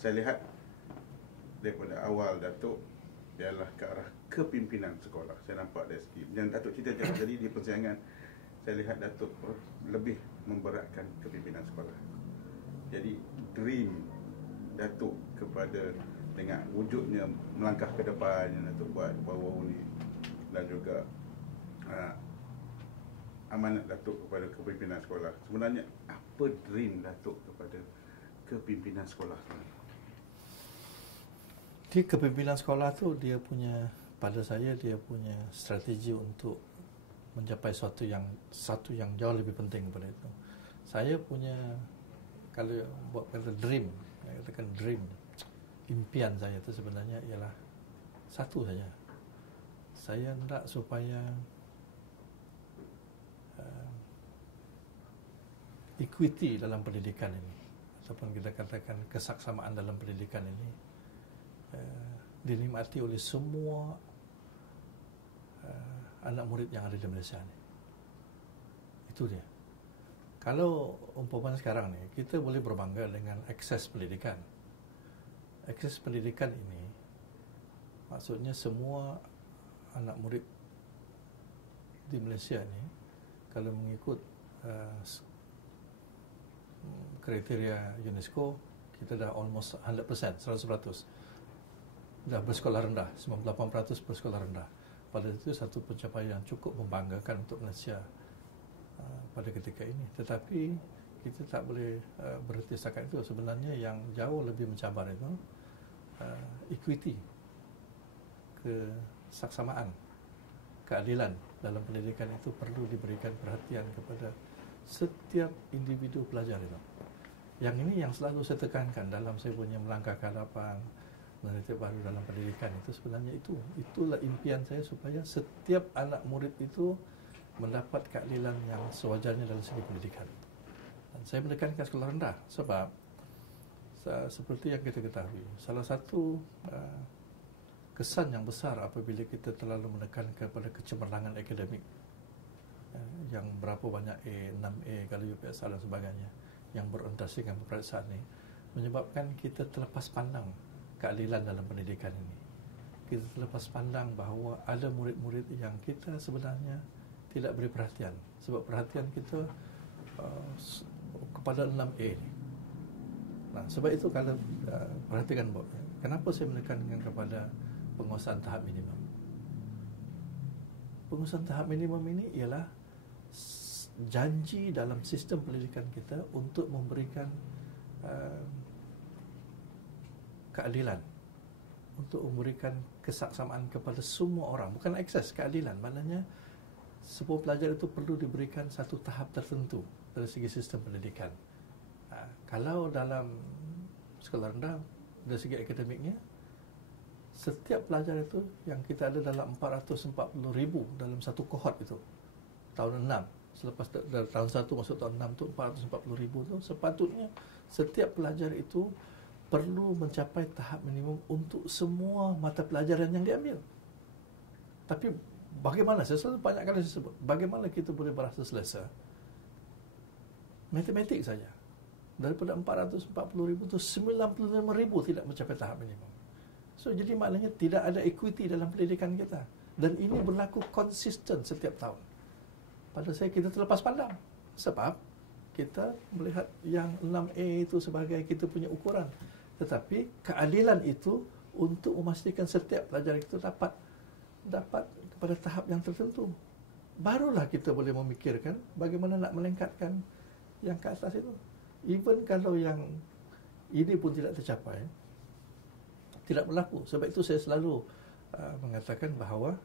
saya lihat daripada awal Datuk ialah ke arah kepimpinan sekolah. Saya nampak dari segi, yang Datuk cerita tadi di persidangan, saya lihat Datuk lebih memberatkan kepimpinan sekolah. Jadi dream Datuk kepada dengan wujudnya melangkah ke depan yang Datuk buat baru ni, dan juga amanat Datuk kepada kepimpinan sekolah. Sebenarnya apa dream Datuk kepada kepimpinan sekolah sebenarnya? Di kepimpinan sekolah tu dia punya, pada saya dia punya strategi untuk mencapai satu yang jauh lebih penting daripada itu. Saya punya, kalau buat kata dream, saya katakan dream, impian saya itu sebenarnya ialah satu saja. Saya hendak supaya equity dalam pendidikan ini, ataupun kita katakan kesaksamaan dalam pendidikan ini, dinikmati oleh semua anak murid yang ada di Malaysia ni. Itu dia. Kalau umpamanya sekarang ni, kita boleh berbangga dengan akses pendidikan. Akses pendidikan ini maksudnya semua anak murid di Malaysia ni, kalau mengikut kriteria UNESCO, kita dah almost 100%, 100%. Dah bersekolah rendah, 98% bersekolah rendah. Pada itu satu pencapaian yang cukup membanggakan untuk Malaysia pada ketika ini. Tetapi kita tak boleh berhenti setakat itu. Sebenarnya yang jauh lebih mencabar itu equity, kesaksamaan, keadilan dalam pendidikan itu perlu diberikan perhatian kepada setiap individu pelajar itu. Yang ini yang selalu saya tekankan dalam saya punya melangkah ke hadapan, naratif baru dalam pendidikan itu, sebenarnya itulah impian saya, supaya setiap anak murid itu mendapat keadilan yang sewajarnya dalam segi pendidikan. Dan saya menekankan sekolah rendah sebab seperti yang kita ketahui, salah satu kesan yang besar apabila kita terlalu menekankan kepada kecemerlangan akademik, yang berapa banyak A, 6A kalau UPSR dan sebagainya, yang berorientasi dengan peperiksaan ini, menyebabkan kita terlepas pandang keadilan dalam pendidikan ini. Kita terlepas pandang bahawa ada murid-murid yang kita sebenarnya tidak beri perhatian, sebab perhatian kita kepada 6A ini. Nah, sebab itu kalau perhatikan Bob, kenapa saya menekankan kepada penguasaan tahap minimum. Penguasaan tahap minimum ini ialah janji dalam sistem pendidikan kita untuk memberikan keadilan, untuk memberikan kesaksamaan kepada semua orang. Bukan akses, keadilan. Maknanya semua pelajar itu perlu diberikan satu tahap tertentu dari segi sistem pendidikan. Kalau dalam sekolah rendah, dari segi akademiknya, setiap pelajar itu yang kita ada dalam 440,000 dalam satu kohort itu, tahun 6, selepas dari tahun 1 masuk tahun 6 tu 440,000 tu, sepatutnya setiap pelajar itu perlu mencapai tahap minimum untuk semua mata pelajaran yang diambil. Tapi bagaimana, saya selalu banyak kali saya sebut, bagaimana kita boleh berasa selesa? Matematik saja. Daripada 440,000 tu 95,000 tidak mencapai tahap minimum. So, jadi maknanya tidak ada equity dalam pendidikan kita. Dan ini berlaku konsisten setiap tahun. Pada saya, kita terlepas pandang. Sebab kita melihat yang 6A itu sebagai kita punya ukuran. Tetapi keadilan itu untuk memastikan setiap pelajar itu dapat kepada tahap yang tertentu. Barulah kita boleh memikirkan bagaimana nak melengkapkan yang ke atas itu. Even kalau yang ini pun tidak tercapai, tidak berlaku. Sebab itu saya selalu mengatakan bahawa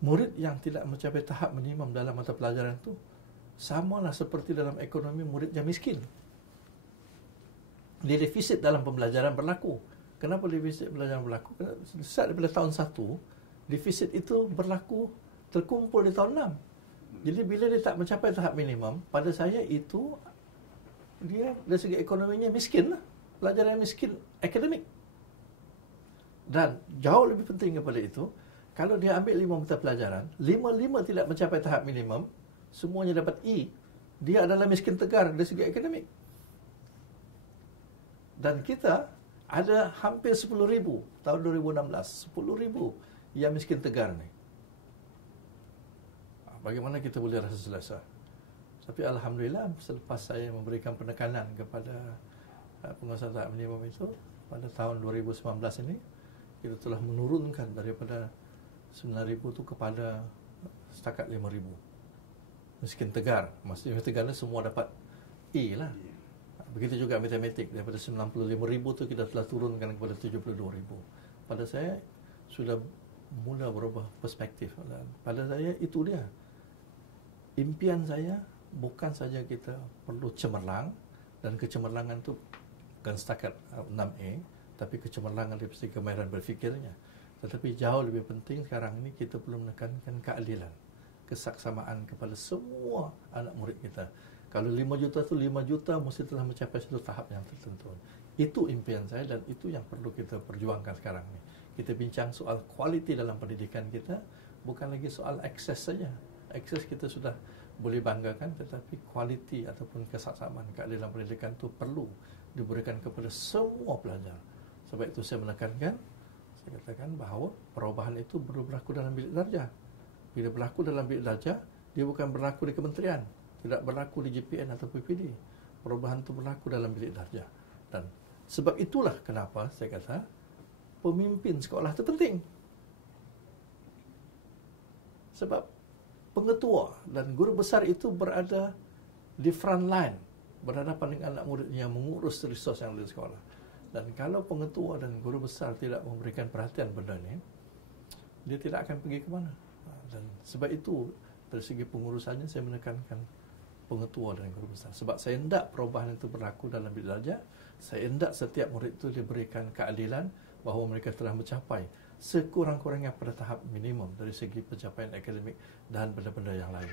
murid yang tidak mencapai tahap minimum dalam mata pelajaran itu samalah seperti dalam ekonomi murid yang miskin. Dia defisit dalam pembelajaran berlaku. Kenapa defisit pembelajaran berlaku? Kerana start daripada tahun 1, defisit itu berlaku terkumpul di tahun 6. Jadi bila dia tak mencapai tahap minimum, pada saya itu dia dari segi ekonominya miskin lah. Pelajaran miskin akademik. Dan jauh lebih penting daripada itu, kalau dia ambil 5 mata pelajaran, 5 tidak mencapai tahap minimum, semuanya dapat E, dia adalah miskin tegar dari segi akademik. Dan kita Ada hampir 10,000 tahun 2016, 10,000 yang miskin tegar ni. Bagaimana kita boleh rasa selesa? Tapi alhamdulillah selepas saya memberikan penekanan kepada pengusaha tahap minimum itu pada tahun 2019 ini, kita telah menurunkan daripada 9,000 itu kepada setakat 5,000. Miskin tegar, maksudnya miskin tegar ni semua dapat E lah. Begitu juga matematik, daripada 95,000 tu kita telah turunkan kepada 72,000. Pada saya sudah mula berubah perspektif. Dan pada saya itu dia. Impian saya bukan saja kita perlu cemerlang, dan kecemerlangan tu bukan setakat 6A, tapi kecemerlangan dari segi kemahiran berfikirnya. Tetapi jauh lebih penting sekarang ini kita perlu menekankan keadilan, kesaksamaan kepada semua anak murid kita. Kalau 5 juta tu 5 juta mesti telah mencapai satu tahap yang tertentu. Itu impian saya dan itu yang perlu kita perjuangkan sekarang ni. Kita bincang soal kualiti dalam pendidikan kita, bukan lagi soal akses saja. Akses kita sudah boleh banggakan, tetapi kualiti ataupun kesaksamaan keadilan pendidikan itu perlu diberikan kepada semua pelajar. Sebab itu saya menekankan, saya katakan bahawa perubahan itu perlu berlaku dalam bilik darjah. Bila berlaku dalam bilik darjah, dia bukan berlaku di kementerian, tidak berlaku di JPN atau PPD. Perubahan itu berlaku dalam bilik darjah. Dan sebab itulah kenapa saya kata pemimpin sekolah itu penting. Sebab pengetua dan guru besar itu berada di front line, berhadapan dengan anak murid yang mengurus resource yang ada di sekolah. Dan kalau pengetua dan guru besar tidak memberikan perhatian benda ini, dia tidak akan pergi ke mana. Dan sebab itu dari segi pengurusannya saya menekankan pengetua dan guru besar. Sebab saya hendak perubahan itu berlaku dalam bilik darjah. Saya hendak setiap murid itu diberikan keadilan bahawa mereka telah mencapai sekurang-kurangnya pada tahap minimum dari segi pencapaian akademik dan benda-benda yang lain.